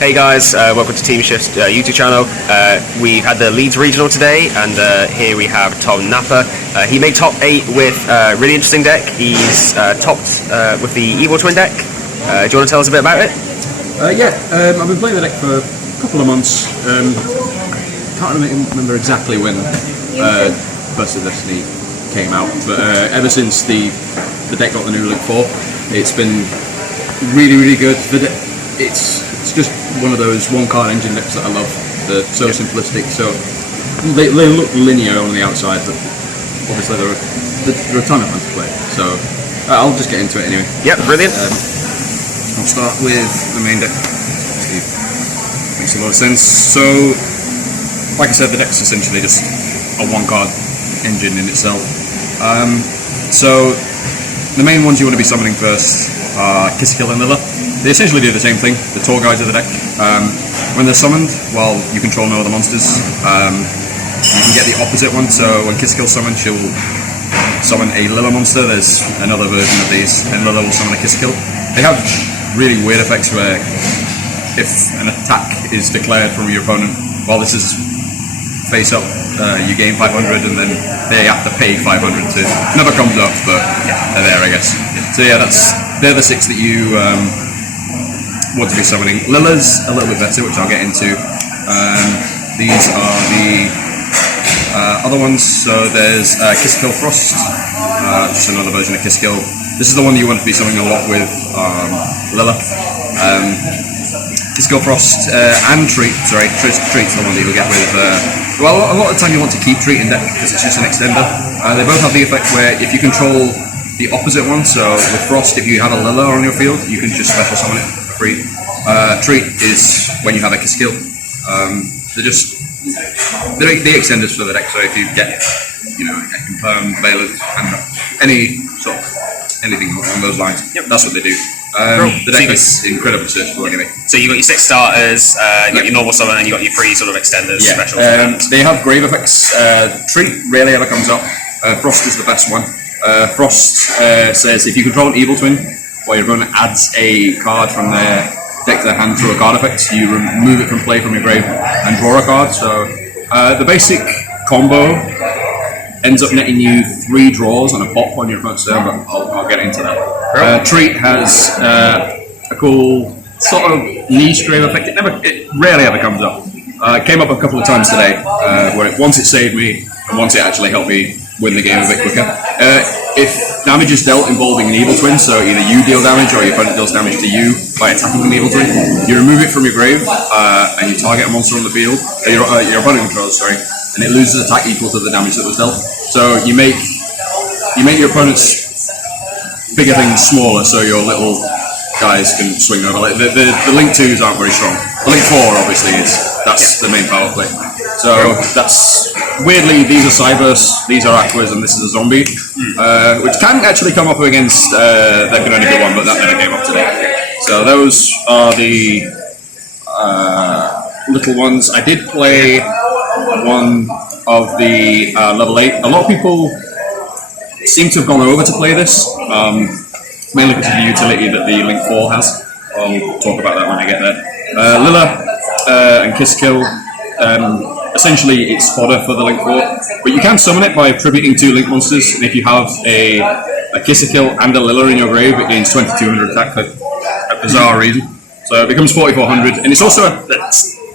Hey guys, welcome to Team Shift's YouTube channel. We've had the Leeds Regional today, and here we have Tom Knapper. He made top 8 with a really interesting deck. He's topped with the Evil Twin deck. Do you want to tell us a bit about it? I've been playing the deck for a couple of months. Can't remember exactly when Burst of Destiny came out, but ever since the deck got the new Link 4, it's been really good. It's just one of those one-card engine decks that I love. They're so simplistic, so they look linear on the outside, but obviously they're a ton of fun to play. So I'll just get into it anyway. Yep, brilliant. I'll start with the main deck. Makes a lot of sense. So, like I said, the deck's essentially just a one-card engine in itself. So the main ones you want to be summoning first are Kisskill and Lilla. They essentially do the same thing, the tour guides of the deck. When they're summoned, while you control no other monsters, you can get the opposite one. So when Kisskill's summoned, she'll summon a Lilla monster. There's another version of these, and Lilla will summon a Kisskill. They have really weird effects where if an attack is declared from your opponent while this is face up, you gain 500, and then they have to pay 500 to. Never comes up, but they're there, I guess. So yeah, they're the 6 that you want to be summoning. Lilla's a little bit better, which I'll get into. These are the other ones. So there's Kisskill Frost, just another version of Kisskill. This is the one you want to be summoning a lot with Lilla. Kisskill Frost and Treat. Sorry, Treat's the one that you'll get with. Well, a lot of the time you want to keep Treat in deck because it's just an extender. They both have the effect where if you control the opposite one, so with Frost, if you have a Lilla on your field, you can just special summon it for free. Treat is when you have a Kisskill. They're the extenders for the deck. So if you get, a Confirm, Valent, and anything along those lines, that's what they do. The deck is incredibly searchable anyway. So you got your 6 starters, you got your normal summon, and you got your 3 sort of extenders, specials. They have grave effects. Treat rarely ever comes up. Frost is the best one. Frost says if you control an Evil Twin, while your opponent adds a card from their deck to their hand through a card effect, you remove it from play from your grave and draw a card. So the basic combo ends up netting you 3 draws and a pop on your opponent's turn, but I'll get into that. Treat has a cool sort of niche grave effect. It rarely ever comes up. It came up a couple of times today, where once it saved me, and once it actually helped me win the game a bit quicker. If damage is dealt involving an Evil Twin, so either you deal damage or your opponent deals damage to you by attacking an Evil Twin, you remove it from your grave, and you target a monster on the field, your opponent controls, and it loses attack equal to the damage that was dealt. So you make your opponent's bigger things smaller, so your little guys can swing over. Like the Link 2s aren't very strong. The Link 4 obviously that's the main power play. So that's weirdly, these are Cyberse, these are Aquas, and this is a Zombie, which can actually come up against. There can only be one, but that never came up today. So those are the little ones. I did play one of the level 8. A lot of people seem to have gone over to play this, mainly because of the utility that the Link 4 has. I'll talk about that when I get there. Lilla and Kisskill. Essentially, it's fodder for the Link 4, but you can summon it by attributing 2 Link monsters, and if you have a Kisskill and a Lilla in your grave, it gains 2200 attack for a bizarre reason. So it becomes 4400, and it's also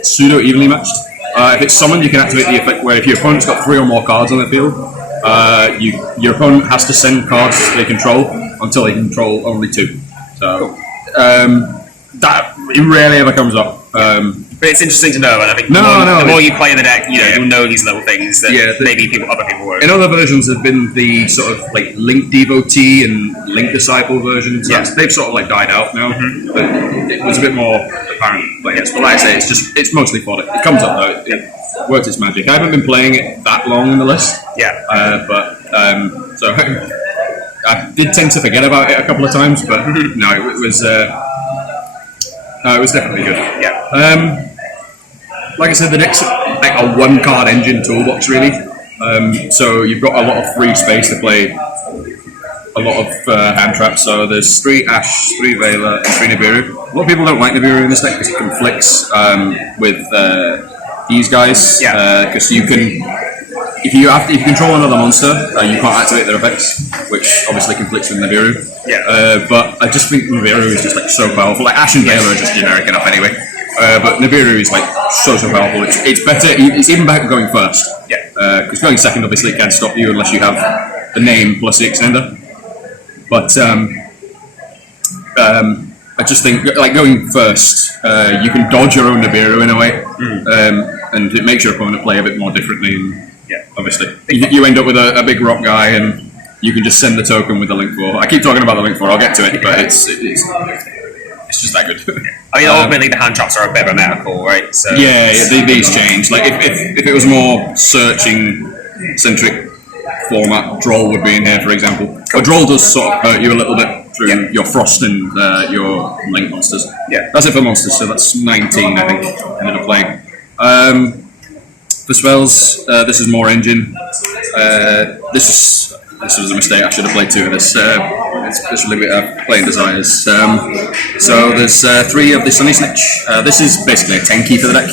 pseudo-evenly matched. If it's summoned, you can activate the effect where if your opponent's got 3 or more cards on the field, your opponent has to send cards they control until they control only 2. So that it rarely ever comes up. But it's interesting to know, and I think the more you play in the deck, you'll know these little things that maybe other people won't. In other versions, there's been the sort of like Link Devotee and Link Disciple versions. They've sort of like died out now. But it was a bit more apparent, I guess. But like I say, it's mostly fodder. It comes up though. It works its magic. I haven't been playing it that long in the list. So I did tend to forget about it a couple of times, but no, it was definitely good. Like I said, the deck's like a one-card engine toolbox, really. So you've got a lot of free space to play a lot of hand traps. So there's 3 Ash, 3 Veiler, and 3 Nibiru. A lot of people don't like Nibiru in this deck because it conflicts with these guys. Because you can, if you control another monster, you can't activate their effects, which obviously conflicts with Nibiru. But I just think Nibiru is just like so powerful. Like Ash and Veiler are just generic enough anyway. But Nibiru is like so powerful. It's better. It's even better going first. Because going second obviously can't stop you unless you have the name plus the extender. But I just think like going first, you can dodge your own Nibiru in a way, and it makes your opponent play a bit more differently. And, obviously you end up with a big rock guy, and you can just send the token with the Link 4. I keep talking about the Link 4. I'll get to it, but it's just that good. I mean, ultimately the hand traps are a bit of a meta call, right? So these change. Like if it was more searching centric format, Droll would be in here, for example. But Droll does sort of hurt you a little bit through your Frost and your Link monsters. That's it for monsters. So that's 19, I think, ended up playing. For spells, this is more engine. This was a mistake. I should have played 2 of this. It's really playing Desires. So there's 3 of the Sunny Snitch. This is basically a 10 key for the deck.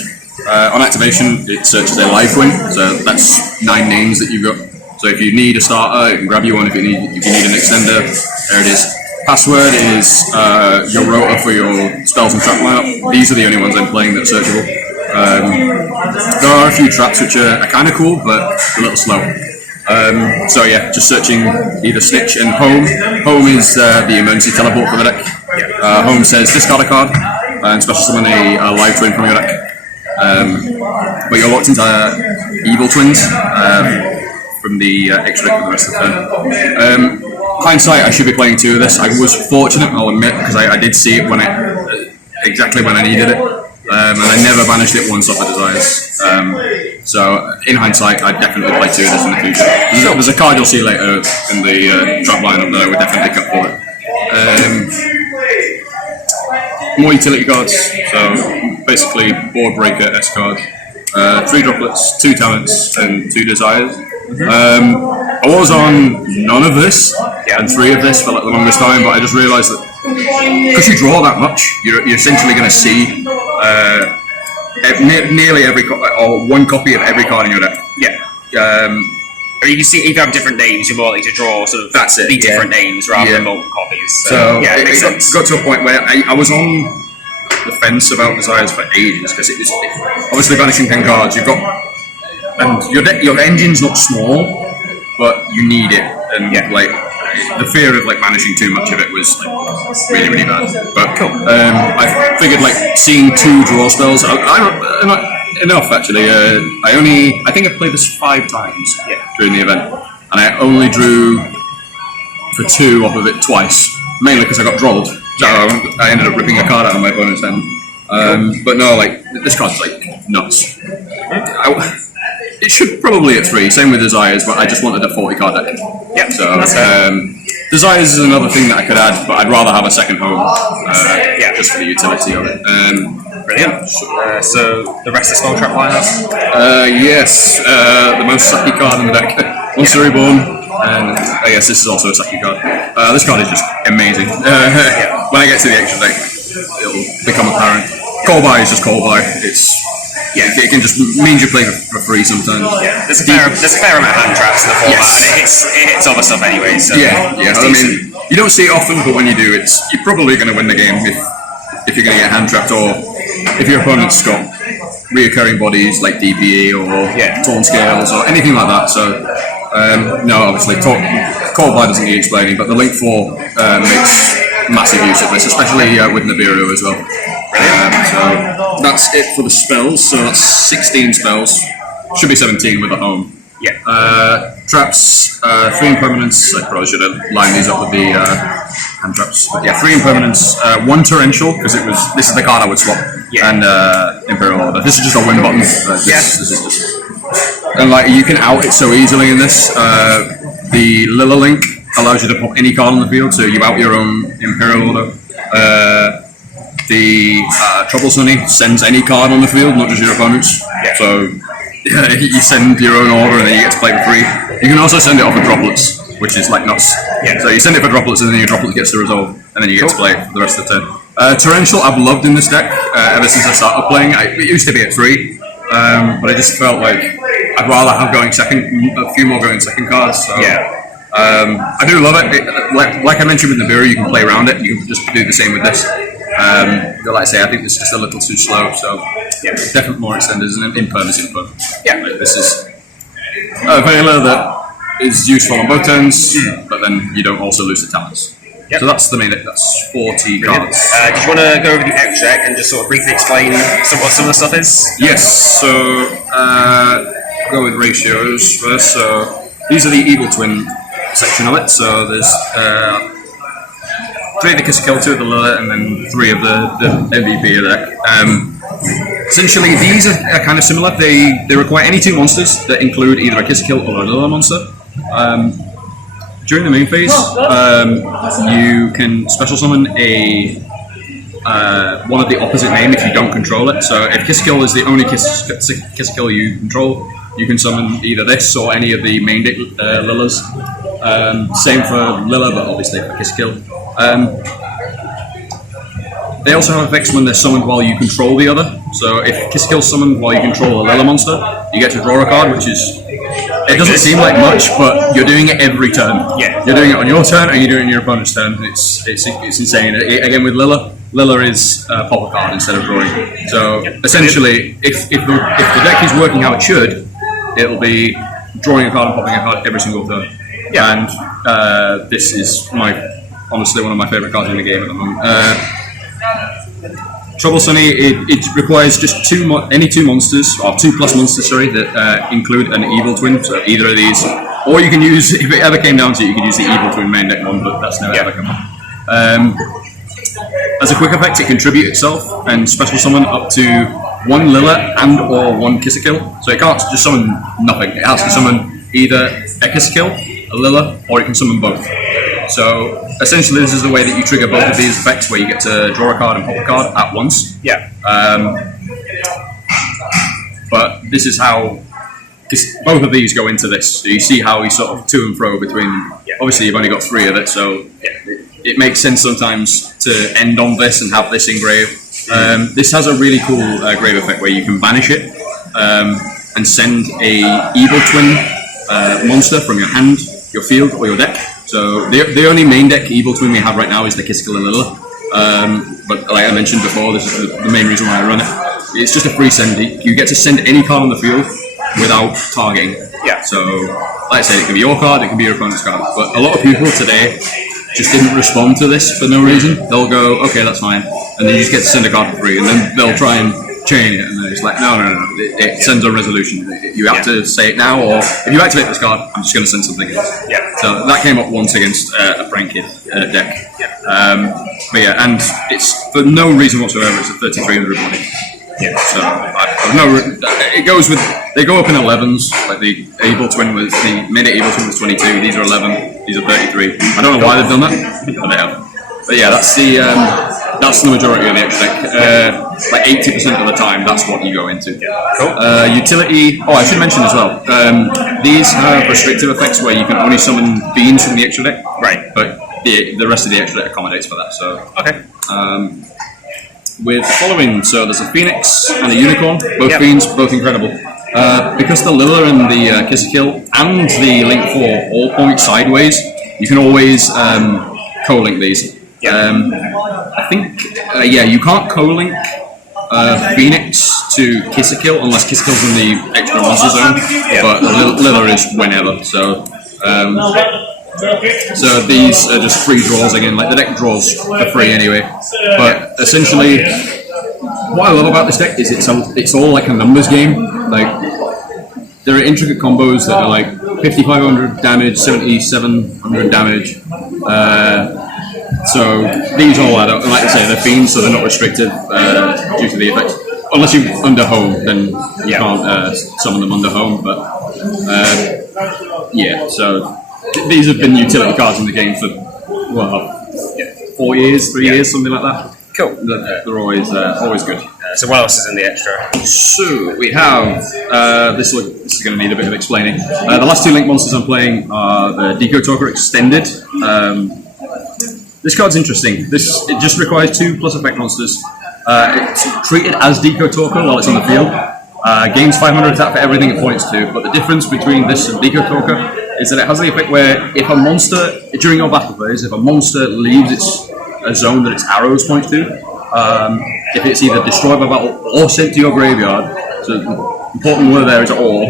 On activation, it searches a live twin. So that's 9 names that you've got. So if you need a starter, you can grab you one. If you need an extender, there it is. Password is your rota for your spells and trap lineup. These are the only ones I'm playing that are searchable. There are a few traps which are kind of cool, but a little slow. So yeah, just searching either Snitch and Home. Home is the emergency teleport for the deck. Home says discard a card and special summon a live twin from your deck. But you're locked into evil twins from the extra deck for the rest of the turn. Hindsight, I should be playing 2 of this. I was fortunate, I'll admit, because I did see it exactly when I needed it. And I never banished it once off of Desires. So, in hindsight, I'd definitely play 2 of this in the future. There's a card you'll see later in the trap lineup that I would definitely cut for it. More utility cards. So, basically, Board Breaker, S card. 3 droplets, 2 talents, and 2 Desires. I was on none of this and 3 of this for like the longest time, but I just realised that because you draw that much, you're essentially going to see nearly every or 1 copy of every card in your deck. Or you can see if you have different names, you're more likely to draw sort of the different names rather than multiple copies. So it makes sense. Got to a point where I was on the fence about Desires for ages because it was obviously banishing 10 cards. You've got and your engine's not small, but you need it, and like the fear of like banishing too much of it was like really bad. But I figured like seeing 2 draw spells, enough actually. I think I played this 5 times during the event, and I only drew for 2 off of it twice, mainly because I got drolled. So I ended up ripping a card out of my opponent's hand. But no, like this card's like nuts. It should probably at 3, same with Desires, but I just wanted a 40 card deck. So Desires is another thing that I could add, but I'd rather have a second Home, just for the utility of it. Brilliant. So the rest of the spell trap lineup? Yes, the most sucky card in the deck. Monster Reborn, and I guess this is also a sucky card. This card is just amazing. When I get to the extra deck, it'll become apparent. Call buy is just call buy. It can just means you play for free sometimes. There's a fair amount of hand traps in the format, and it hits other stuff anyway. So I mean, you don't see it often, but when you do, you're probably going to win the game if you're going to get hand trapped, or if your opponent's got reoccurring bodies like DPE or Torn Scales or anything like that. So no, obviously, Call Buy doesn't need explaining, but the Link 4 makes massive use of this, especially with Nibiru as well. So that's it for the spells. So that's 16 spells. Should be 17 with the Home. Traps, 3 impermanence. I probably should have lined these up with the hand traps. But 3 impermanence, 1 torrential because this is the card I would swap, and Imperial Order. This is just a win button. This is just, and like you can out it so easily in this. The Lyrilusc allows you to put any card on the field, so you out your own Imperial Order. The Trouble Sunny sends any card on the field, not just your opponent's. So you send your own order and then you get to play for free. You can also send it off with droplets, which is like nuts. Yeah. So you send it for droplets, and then your droplet gets to resolve, and then you get to play for the rest of the turn. Torrential, I've loved in this deck ever since I started playing. It used to be at 3, but I just felt like I'd rather have a few more going second cards. So. Yeah. I do love it. Like I mentioned with Nibiru, you can play around it. You can just do the same with this. But like I say, I think it's just a little too slow. So definitely more extended, isn't it? Impervious input. Yeah. Like, this is a vanilla that is useful on both turns, but then you don't also lose the talents. Yep. So that's the main deck. That's 40 cards. Do you want to go over the extra deck and just sort of briefly explain what some of the stuff is? Yes. So go with ratios first. So these are the Evil Twin section of it. So there's 3 of the Kiss Kill, 2 of the Lilla, and then 3 of the MVP of the deck. Essentially, these are kind of similar. They require any 2 monsters that include either a Kiss Kill or a Lilla monster. During the main phase, you can special summon one of the opposite name if you don't control it. So if Kiss Kill is the only Kiss Kill you control, you can summon either this or any of the main deck Lillas. Same for Lilla, but obviously for Kiss Kill. They also have effects when they're summoned while you control the other. So if Kiss Kill's summoned while you control a Lilla monster, you get to draw a card, which is... It doesn't seem like much, but you're doing it every turn. Yeah. You're doing it on your turn, or you're doing it on your opponent's turn. It's insane. Again, with Lilla is pop a card instead of drawing. So essentially, if the deck is working how it should, it'll be drawing a card and popping a card every single turn. Yeah. And this is honestly one of my favourite cards in the game at the moment. Trouble Sunny, it requires just any 2 monsters, or 2+ monsters, sorry, that include an Evil Twin, so either of these. Or you can use, if it ever came down to it, you could use the Evil Twin main deck one, but that's never ever come up. As a quick effect, it can tribute itself and special summon up to 1 Lilla and or 1 Kiss-a-Kill. So it can't just summon nothing, it has to summon either a Kiss-a-Kill, a Lilla, or it can summon both. So essentially, this is the way that you trigger both of these effects, where you get to draw a card and pop a card at once. Yeah. But this is how, because both of these go into this. So you see how we sort of to and fro between. Yeah. Obviously, you've only got 3 of it, so it makes sense sometimes to end on this and have this engrave. This has a really cool grave effect where you can banish it and send a Evil Twin monster from your hand, your field, or your deck. So the only main deck Evil Twin we have right now is the Kiss-a-Kill and Lilla. But like I mentioned before, this is the main reason why I run it. It's just a free send. You get to send any card on the field without targeting. Yeah. So, like I said, it can be your card, it can be your opponent's card. But a lot of people today just didn't respond to this for no reason. They'll go, okay, that's fine, and then you just get to send a card for free, and then they'll try and chain it, and then it's like, no. It sends on resolution. You have to say it now, or if you activate this card, I'm just going to send something else. Yeah. So that came up once against a Frankie deck. Yeah. But yeah, and it's for no reason whatsoever. It's a 3300 money. Yeah. So it goes with. They go up in 11s. Like the Evil Twin was the mid Evil Twin was 22. These are 11. These are 33. I don't know why they've done that, but they have. But yeah, that's the majority of the extra deck. Like 80% of the time, that's what you go into. Cool. Utility. Oh, I should mention as well. These have restrictive effects where you can only summon beings from the extra deck. Right. But the rest of the extra deck accommodates for that. So okay. With following, so there's a Phoenix and a Unicorn. Both beings, both incredible. Because the Lilla and the Kiss-a-Kill and the Link 4 all point sideways, you can always co-link these. I think, you can't co-link Phoenix to Kiss-a-Kill unless Kiss-a-Kill's in the extra monster zone, but Lilla is whenever, so these are just free draws again, like the deck draws for free anyway, but essentially what I love about this deck is it's all like a numbers game. Like there are intricate combos that are like 5500 damage, 7700 damage, so these all add up, and like I say, they're fiends, so they're not restricted due to the effects. Unless you under home, then you can't summon them under home. But so these have been utility cards in the game for 4 years, 3 years, something like that. Cool. They're always good. So what else is in the extra? So we have this is going to need a bit of explaining. The last 2 link monsters I'm playing are the Deco Talker Extended. This card's interesting. It just requires 2 plus effect monsters. It's treated as Deco Talker while it's on the field. Gains 500 attack for everything it points to, but the difference between this and Deco Talker is that it has the effect where if a monster, during your battle phase, if a monster leaves a zone that its arrows point to, if it's either destroyed by battle or sent to your graveyard, so the important word there is or,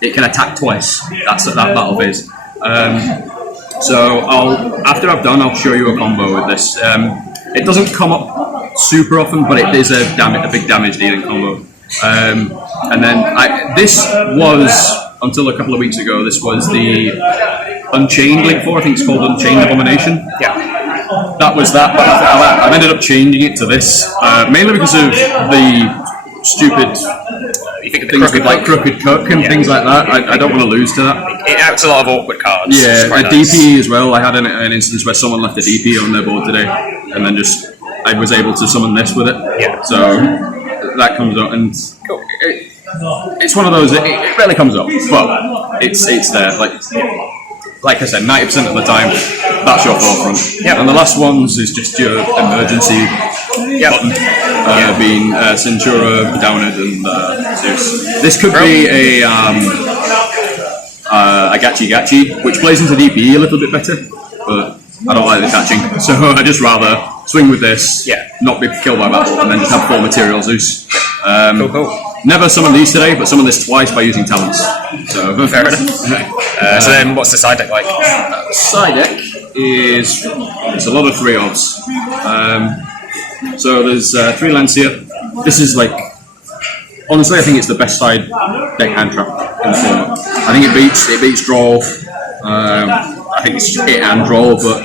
it can attack twice. That's at that battle phase. So after I've done, I'll show you a combo with this. It doesn't come up super often, but it is a big damage dealing combo. And then this was, until a couple of weeks ago, this was the Unchained Link 4, I think it's called Unchained Abomination. Yeah. That was that, but I've ended up changing it to this, mainly because of the stupid things with like Crooked Cook and things like that. I don't want to lose to that. It acts a lot of awkward cards. Yeah, a nice. DP as well. I had an instance where someone left a DP on their board today, and then I was able to summon this with it. Yeah. So that comes up, and cool. It's one of those. It rarely comes up, but it's there. Like I said, 90% of the time, that's your forefront. Yep. And the last ones is just your emergency button, being Centura, Downed, and Zeus. This could be a Gachi, which plays into DPE a little bit better, but I don't like the catching, so I just rather swing with this, not be killed by battle, and then just have 4 material Zeus. Cool. Never summoned these today, but summoned this twice by using talents. So fair enough. So then, what's the side deck like? Side deck is it's a lot of 3 odds. So there's 3 Lancia. This is honestly, I think it's the best side deck hand trap in the format. I think it beats draw. I think it's hit and draw, but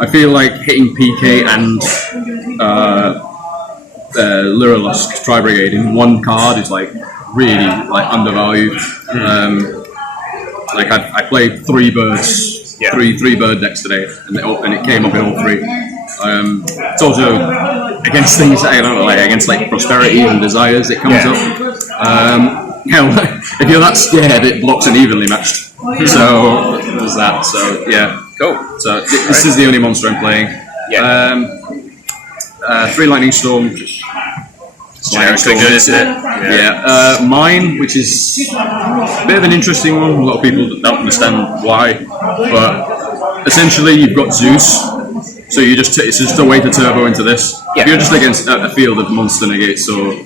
I feel like hitting PK and Lyrilusc Tri-Brigade in 1 card is really undervalued. I played 3 birds, three bird decks today, and it came up in all 3. It's also against things I don't know, against prosperity and desires. It comes up. If you're that scared, it blocks an evenly matched. So there's that. So yeah, cool. So this is the only monster I'm playing. 3 Lightning Storm. Generically good, isn't it? Yeah. Mine, which is a bit of an interesting one. A lot of people don't understand why, but essentially you've got Zeus, so it's just a way to turbo into this. If you're just against a field of monster negates or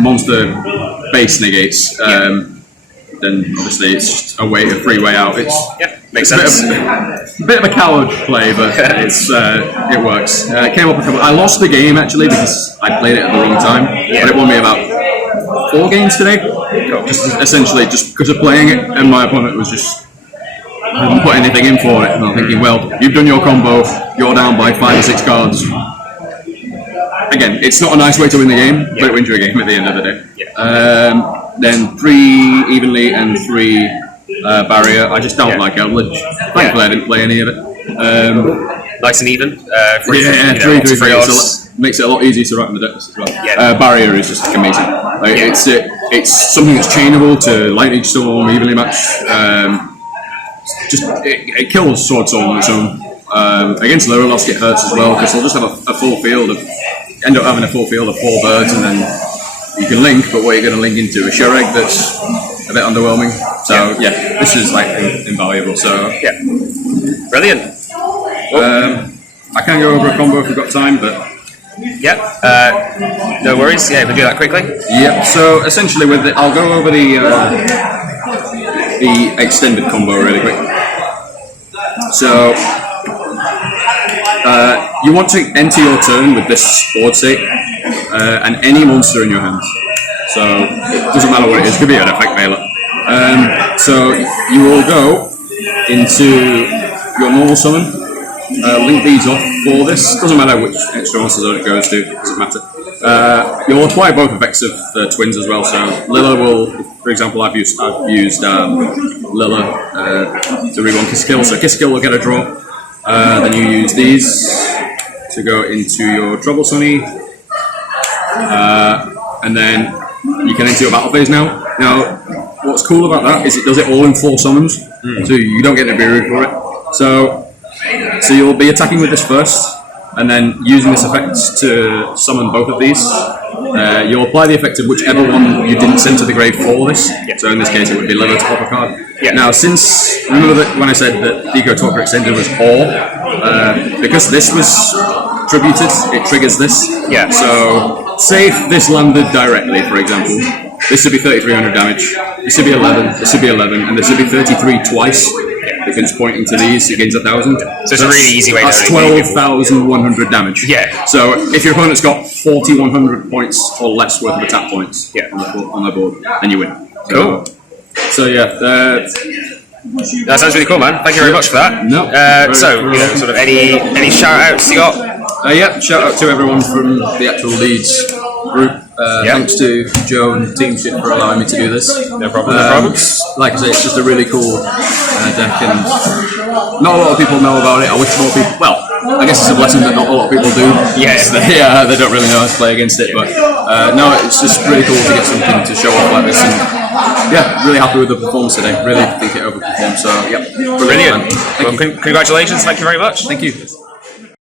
monster base negates, then obviously it's just a free way out. Makes sense. A bit of a coward play, but it works. It came up I lost the game actually because I played it at the wrong time, but it won me about 4 games today. Just essentially just because of playing it, and my opponent was just hadn't put anything in for it. And I'm thinking, well, you've done your combo, you're down by 5 or 6 cards. Again, it's not a nice way to win the game, but it wins you a game at the end of the day. Then 3 Evenly and 3 Barrier. I just don't like Eldritch. Thankfully, I didn't play any of it. Nice and even. 3 odds. Makes it a lot easier to write in the decks as well. Barrier is just amazing. It's something that's chainable to Lightning Storm, evenly matched. It kills Swordsoul on its own. Against Lyrilusc it hurts as well because they'll just have a full field end up having a full field of 4 birds, and then you can link, but what you're going to link into a Shureg that's a bit underwhelming. So this is invaluable. So Brilliant. I can go over a combo if we've got time, but no worries. Yeah, we'll do that quickly. Yeah. So essentially, I'll go over the extended combo really quick. So you want to enter your turn with this board state and any monster in your hands. So it doesn't matter what it is. It could be an effect mailer. So you will go into your normal summon, link these off for this. Doesn't matter which extra monster zone it goes to. Doesn't matter. You'll apply both effects of the twins as well. So Lilla will, for example, I've used Lilla to re1 Kiss Kill. So Kiss Kill will get a draw. Then you use these. to go into your Trouble Sunny, and then you can enter your battle phase now. Now, what's cool about that is it does it all in 4 summons, so you don't get a Nibiru for it. So you'll be attacking with this first, and then using this effect to summon both of these. You'll apply the effect of whichever one you didn't send to the grave for this. So in this case, it would be Lilo to pop a card. Now, remember that when I said that Eco Talker Extended was Awe, because this was tributed, it triggers this. So, say if this landed directly, for example, this would be 3,300 damage, this would be 11, this would be 11, and this would be 33 twice. Because pointing to these, it gains 1,000. So it's a really easy way. That's 12,100 damage. So if your opponent's got 4,100 points or less worth of attack points on their board, then you win. Cool. So yeah, that sounds really cool, man. Thank you very much for that. No. Sort of any shout outs you got? Yeah, shout out to everyone from the actual Leeds group. Thanks to Joe and Team Shit for allowing me to do this. No problem. No problem. Like I say, it's just a really cool deck, and not a lot of people know about it. I wish more people. Well, I guess it's a blessing that not a lot of people do. They don't really know how to play against it. But no, it's just really cool to get something to show off like this. And yeah, really happy with the performance today. Really think it overperformed. So yeah, brilliant. Well, congratulations. Thank you very much. Thank you.